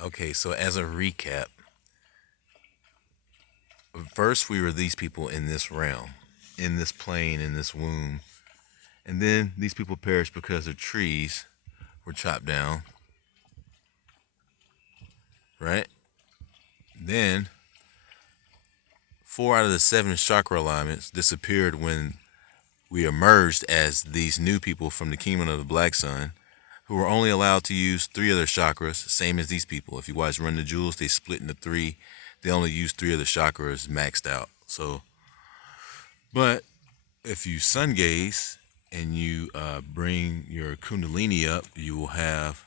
Okay, so as a recap, first we were these people in this realm, in this plane, in this womb, and then these people perished because their trees were chopped down, right? Then four out of the seven chakra alignments disappeared when we emerged as these new people from the kingdom of the Black Sun, who were only allowed to use three of their chakras, same as these people. If you watch Run the Jewels, they split into three. They only use three of the chakras maxed out. So, but if you sun gaze and you bring your kundalini up, you will have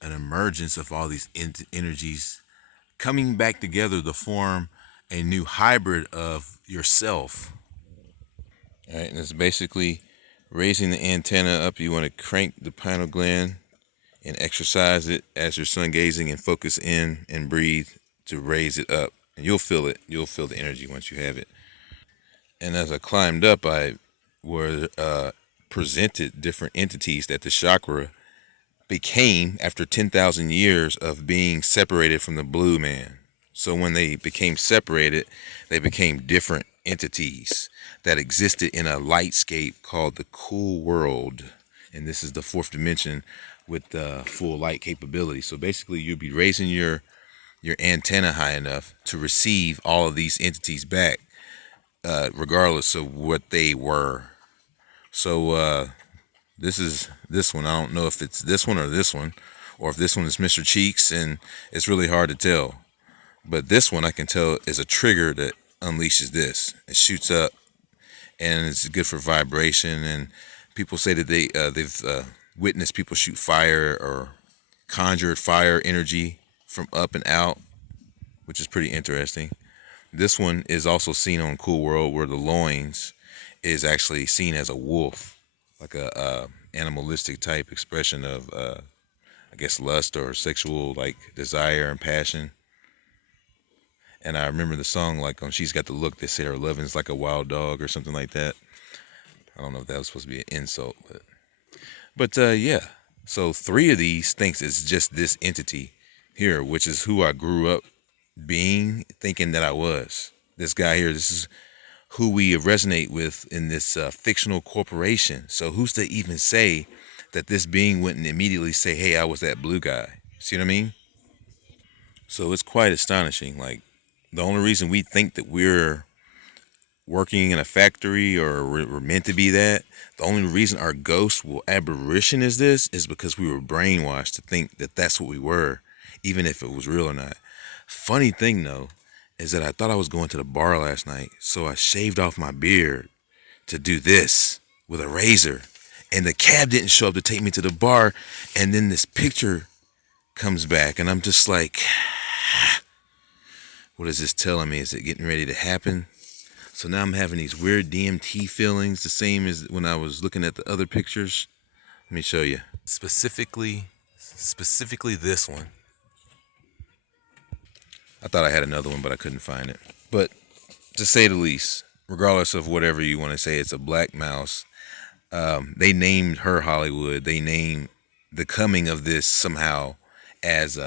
an emergence of all these energies coming back together to form a new hybrid of yourself. All right, and it's basically raising the antenna up. You want to crank the pineal gland and exercise it as you're sun gazing and focus in and breathe to raise it up. And you'll feel it. You'll feel the energy once you have it. And as I climbed up, I were presented different entities that the chakra became after 10,000 years of being separated from the blue man. So when they became separated, they became different entities that existed in a lightscape called the cool world. And this is the fourth dimension with the full light capability. So basically you'll be raising your antenna high enough to receive all of these entities back, regardless of what they were. So this is this one. I don't know if it's this one, or if this one is Mr. Cheeks, and it's really hard to tell. But this one I can tell is a trigger that unleashes this. It shoots up, and it's good for vibration. And people say that they've witnessed people shoot fire or conjured fire energy from up and out, which is pretty interesting. This one is also seen on Cool World, where the loins is actually seen as a wolf, like a animalistic type expression of, I guess, lust or sexual like desire and passion. And I remember the song like on "She's Got the Look." They say her loving's like a wild dog or something like that. I don't know if that was supposed to be an insult, but yeah. So three of these thinks it's just this entity here, which is who I grew up being, thinking that I was. This guy here, this is who we resonate with in this fictional corporation. So who's to even say that this being wouldn't immediately say, "Hey, I was that blue guy"? See what I mean? So it's quite astonishing. Like the only reason we think that we're working in a factory or we're meant to be that, the only reason our ghost will aberration is this is because we were brainwashed to think that that's what we were, even if it was real or not. Funny thing though is that I thought I was going to the bar last night, so I shaved off my beard to do this with a razor, and the cab didn't show up to take me to the bar, and then this picture comes back, and I'm just like, what is this telling me? Is it getting ready to happen? So now I'm having these weird DMT feelings, the same as when I was looking at the other pictures. Let me show you. Specifically this one. I thought I had another one, but I couldn't find it. But to say the least, regardless of whatever you want to say, it's a black mouse. They named her Hollywood. They named the coming of this somehow as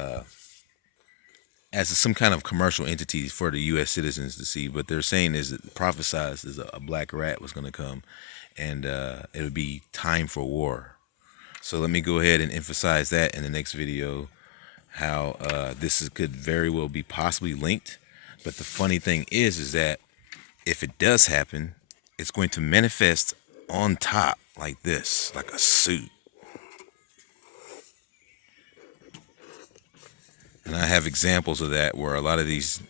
some kind of commercial entity for the U.S. citizens to see. But they're saying is it prophesized is a black rat was going to come, and it would be time for war. So let me go ahead and emphasize that in the next video, how could very well be possibly linked. But the funny thing is that if it does happen, it's going to manifest on top like this, like a suit. And I have examples of that where a lot of these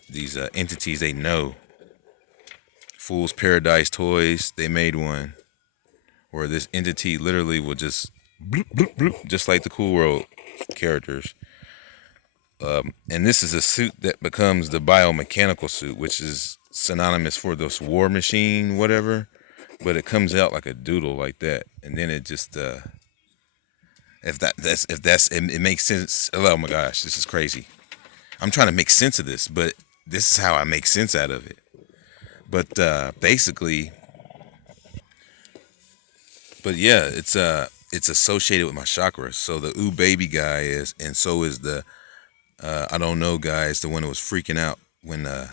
entities they know. Fool's Paradise Toys, they made one where this entity literally will just bloop, bloop, bloop, just like the Cool World characters. And this is a suit that becomes the biomechanical suit, which is synonymous for this war machine, whatever. But it comes out like a doodle like that, and then it just it makes sense. Oh my gosh, this is crazy. I'm trying to make sense of this, but this is how I make sense out of it. But basically, but yeah, it's associated with my chakras. So the ooh baby guy is, and so is the I don't know, guys, the one that was freaking out when I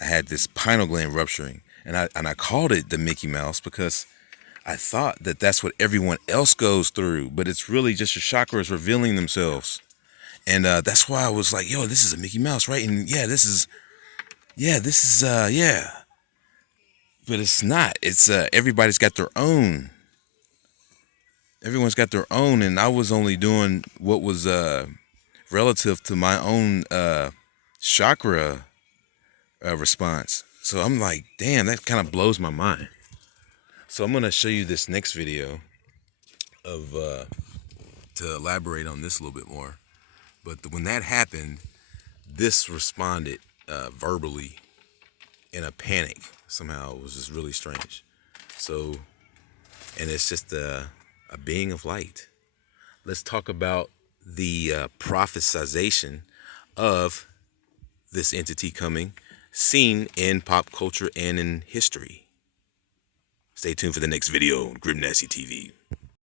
had this pineal gland rupturing, and I called it the Mickey Mouse because I thought that that's what everyone else goes through, but it's really just your chakras revealing themselves. And that's why I was like, yo, this is a Mickey Mouse, right? And this is, but it's not. It's everybody's got their own. Everyone's got their own, and I was only doing what was relative to my own chakra response. So I'm like, damn, that kind of blows my mind. So I'm gonna show you this next video of to elaborate on this a little bit more. But when that happened, this responded verbally in a panic. Somehow it was just really strange. So, and it's just a being of light. Let's talk about the prophesization of this entity coming, seen in pop culture and in history. Stay tuned for the next video on Grimnasty TV.